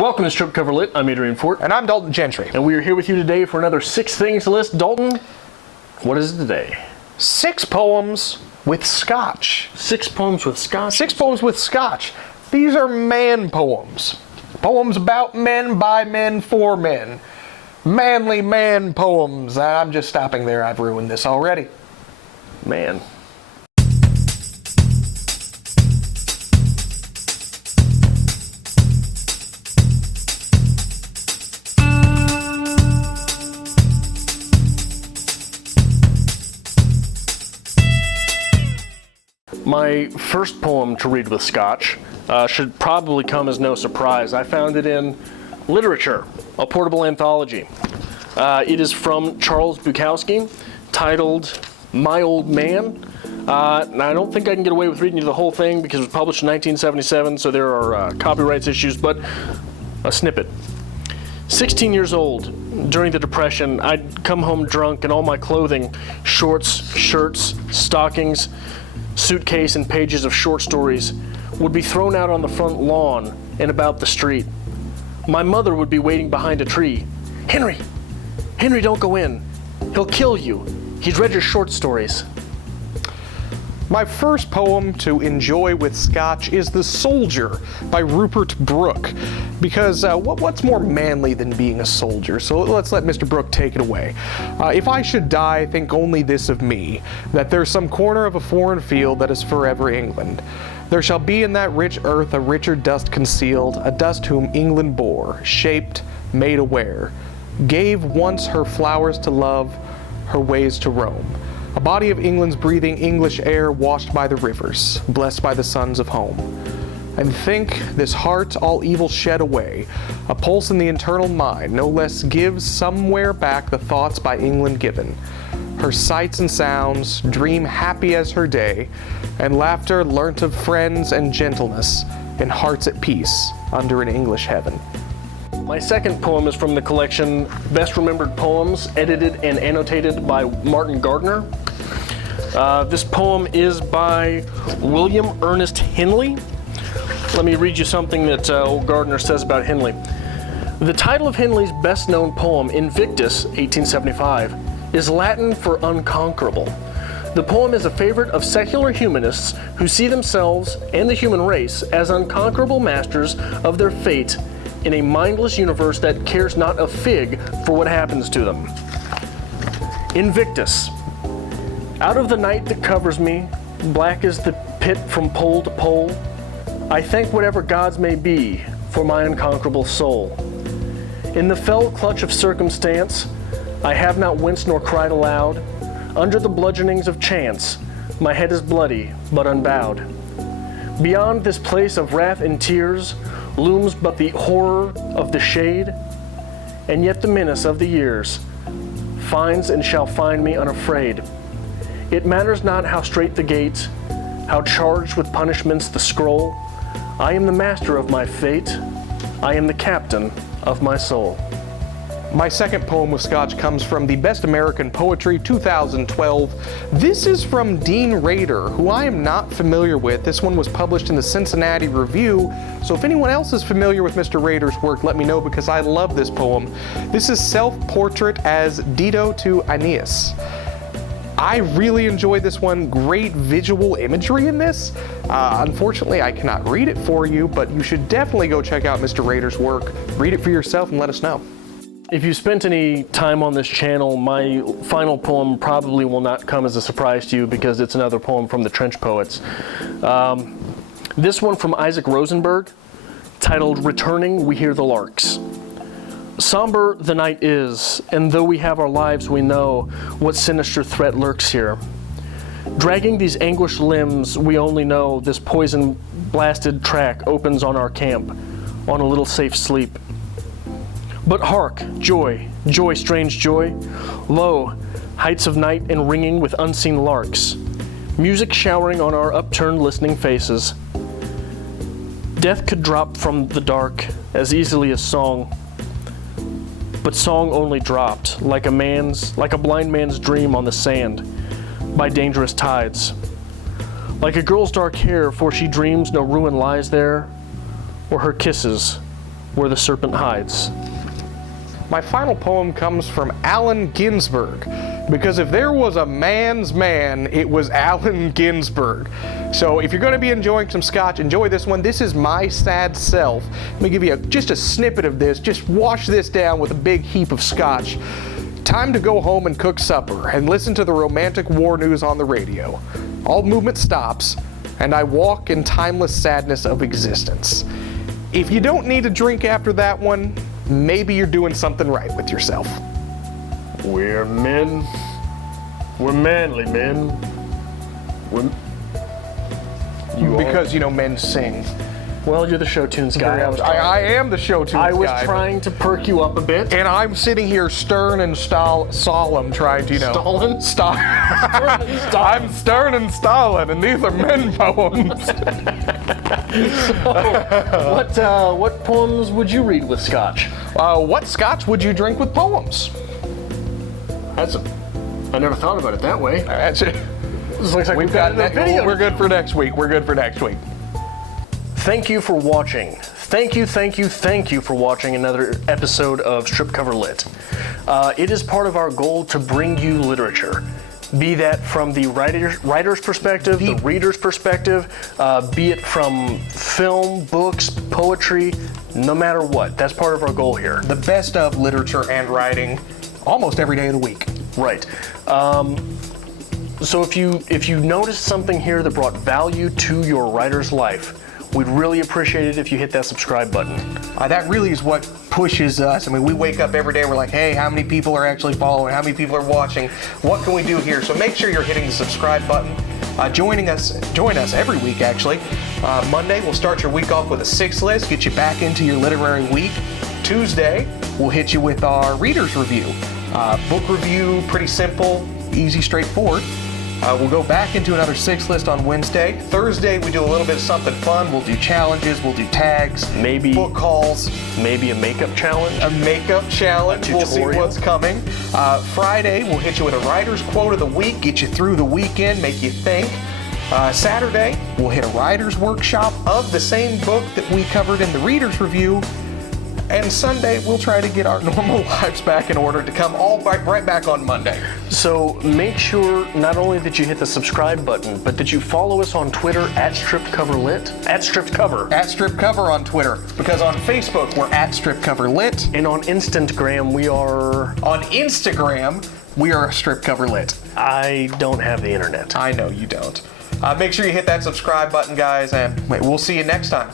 Welcome to Strip Cover Lit. I'm Adrian Fort. And I'm Dalton Gentry. And we are here with you today for another 6 things to list. Dalton, what is it today? 6 poems with Scotch. 6 poems with Scotch? 6 poems with Scotch. These are man poems. Poems about men, by men, for men. Manly man poems. I'm just stopping there. I've ruined this already. Man. My first poem to read with Scotch should probably come as no surprise. I found it in Literature, a portable anthology. It is from Charles Bukowski, titled My Old Man. Now I don't think I can get away with reading you the whole thing because it was published in 1977, so there are copyrights issues, but a snippet. 16 years old, during the Depression, I'd come home drunk and all my clothing, shorts, shirts, stockings, suitcase, and pages of short stories would be thrown out on the front lawn and about the street. My mother would be waiting behind a tree. Henry, don't go in. He'll kill you. He's read your short stories. My first poem to enjoy with Scotch is The Soldier by Rupert Brooke, because what's more manly than being a soldier? So let's let Mr. Brooke take it away. If I should die, think only this of me, that there's some corner of a foreign field that is forever England. There shall be in that rich earth a richer dust concealed, a dust whom England bore, shaped, made aware, gave once her flowers to love, her ways to roam. A body of England's breathing English air washed by the rivers, blessed by the sons of home. And think this heart all evil shed away, a pulse in the internal mind, no less gives somewhere back the thoughts by England given. Her sights and sounds, dream happy as her day, and laughter learnt of friends and gentleness, and hearts at peace under an English heaven. My second poem is from the collection Best Remembered Poems, edited and annotated by Martin Gardner. This poem is by William Ernest Henley. Let me read you something that old Gardner says about Henley. The title of Henley's best-known poem, Invictus, 1875, is Latin for unconquerable. The poem is a favorite of secular humanists who see themselves and the human race as unconquerable masters of their fate in a mindless universe that cares not a fig for what happens to them. Invictus. Out of the night that covers me, black as the pit from pole to pole, I thank whatever gods may be for my unconquerable soul. In the fell clutch of circumstance, I have not winced nor cried aloud. Under the bludgeonings of chance, my head is bloody but unbowed. Beyond this place of wrath and tears looms but the horror of the shade, and yet the menace of the years finds and shall find me unafraid. It matters not how straight the gate, how charged with punishments the scroll. I am the master of my fate. I am the captain of my soul. My second poem with Scotch comes from the Best American Poetry 2012. This is from Dean Rader, who I am not familiar with. This one was published in the Cincinnati Review, so if anyone else is familiar with Mr. Rader's work, let me know because I love this poem. This is Self-Portrait as Dido to Aeneas. I really enjoyed this one. Great visual imagery in this. Unfortunately, I cannot read it for you, but you should definitely go check out Mr. Rader's work. Read it for yourself and let us know. If you spent any time on this channel, my final poem probably will not come as a surprise to you because it's another poem from the Trench Poets. This one from Isaac Rosenberg, titled Returning We Hear the Larks. Somber the night is, and though we have our lives, we know what sinister threat lurks here. Dragging these anguished limbs, we only know this poison-blasted track opens on our camp, on a little safe sleep. But hark, joy, joy, strange joy, lo, heights of night and ringing with unseen larks, music showering on our upturned listening faces. Death could drop from the dark as easily as song, but song only dropped, like a blind man's dream on the sand, by dangerous tides. Like a girl's dark hair, for she dreams no ruin lies there, or her kisses where the serpent hides. My final poem comes from Allen Ginsberg, because if there was a man's man, it was Allen Ginsberg. So if you're going to be enjoying some Scotch, enjoy this one. This is My Sad Self. Let me give you just a snippet of this. Just wash this down with a big heap of Scotch. Time to go home and cook supper and listen to the romantic war news on the radio. All movement stops, and I walk in timeless sadness of existence. If you don't need a drink after that one, maybe you're doing something right with yourself. We're men. We're manly men. Because, you know, men sing. Well, you're the show tunes guy. I am the show tunes guy. I was trying to perk you up a bit. And I'm sitting here stern and solemn trying to, you know... Stalin? I'm stern and Stalin, and these are men poems. What poems would you read with Scotch? What Scotch would you drink with poems? I never thought about it that way. That's it. This looks like we've got a video. We're good for next week. We're good for next week. Thank you for watching. Thank you for watching another episode of Strip Cover Lit. It is part of our goal to bring you literature. Be that from the writer's perspective, the reader's perspective, be it from film, books, poetry, no matter what. That's part of our goal here. The best of literature and writing almost every day of the week. Right. So if you noticed something here that brought value to your writer's life, we'd really appreciate it if you hit that subscribe button. That really is what pushes us. I mean, we wake up every day, we're like, hey, how many people are actually following? How many people are watching? What can we do here? So make sure you're hitting the subscribe button. Join us every week, actually. Monday, we'll start your week off with a 6 list, get you back into your literary week. Tuesday, we'll hit you with our reader's review. Book review, pretty simple, easy, straightforward. We'll go back into another 6 list on Wednesday. Thursday, we do a little bit of something fun. We'll do challenges, we'll do tags, maybe book hauls. Maybe a makeup challenge. A makeup challenge. We'll see what's coming. Friday, we'll hit you with a writer's quote of the week, get you through the weekend, make you think. Saturday, we'll hit a writer's workshop of the same book that we covered in the reader's review. And Sunday, we'll try to get our normal lives back in order to come right back on Monday. So make sure not only that you hit the subscribe button, but that you follow us on Twitter @StripCoverLit, @StripCover. @StripCover on Twitter, because on Facebook, we're @StripCoverLit. And on Instagram, we are... On Instagram, we are StripCoverLit. I don't have the internet. I know you don't. Make sure you hit that subscribe button, guys, and we'll see you next time.